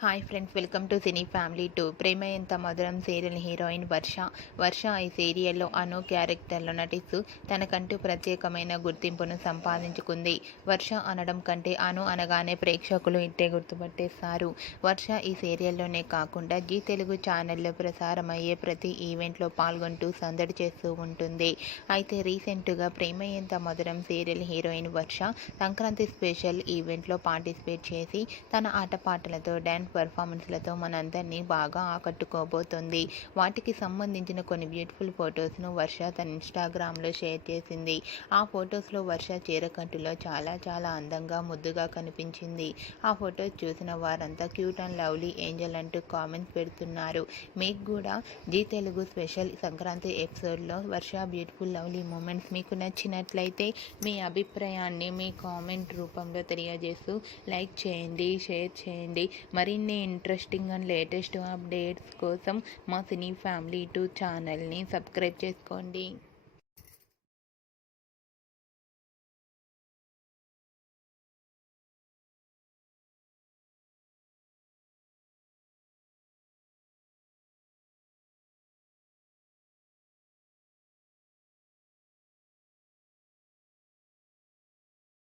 Hi friends, welcome to cine family 2. ప్రేమ ఎంత మధురం serial heroine వర్ష ఈ సీరియల్లో అను క్యారెక్టర్లో నటిస్తూ తనకంటూ ప్రత్యేకమైన గుర్తింపును సంపాదించుకుంది. వర్ష అనడం కంటే అను అనగానే ప్రేక్షకులు ఇట్టే గుర్తుపట్టేస్తారు. వర్ష ఈ సీరియల్లోనే కాకుండా జీ తెలుగు ఛానల్లో ప్రసారమయ్యే ప్రతి ఈవెంట్లో పాల్గొంటూ సందడి చేస్తూ ఉంటుంది. అయితే రీసెంట్గా ప్రేమ ఎంత మధురం సీరియల్ హీరోయిన్ వర్ష సంక్రాంతి స్పెషల్ ఈవెంట్లో పార్టిసిపేట్ చేసి తన ఆటపాటలతో డ్యాన్స్ పర్ఫార్మెన్స్లతో మనందరినీ బాగా ఆకట్టుకోబోతోంది. వాటికి సంబంధించిన కొన్ని బ్యూటిఫుల్ ఫొటోస్ను వర్ష తన ఇన్స్టాగ్రామ్లో షేర్ చేసింది. ఆ ఫొటోస్లో వర్ష చీరకట్టులో చాలా అందంగా ముద్దుగా కనిపించింది. ఆ ఫొటోస్ చూసిన వారంతా క్యూట్ అండ్ లవ్లీ ఏంజల్ అంటూ కామెంట్స్ పెడుతున్నారు. మీకు కూడా జీ తెలుగు స్పెషల్ సంక్రాంతి ఎపిసోడ్లో వర్ష బ్యూటిఫుల్ లవ్లీ మూమెంట్స్ మీకు నచ్చినట్లయితే మీ అభిప్రాయాన్ని మీ కామెంట్ రూపంలో తెలియజేస్తూ లైక్ చేయండి, షేర్ చేయండి. మరిన్ని ఇంట్రెస్టింగ్ అండ్ లేటెస్ట్ అప్డేట్స్ కోసం మా సినీ ఫ్యామిలీ 2 ఛానల్ని సబ్స్క్రైబ్ చేసుకోండి.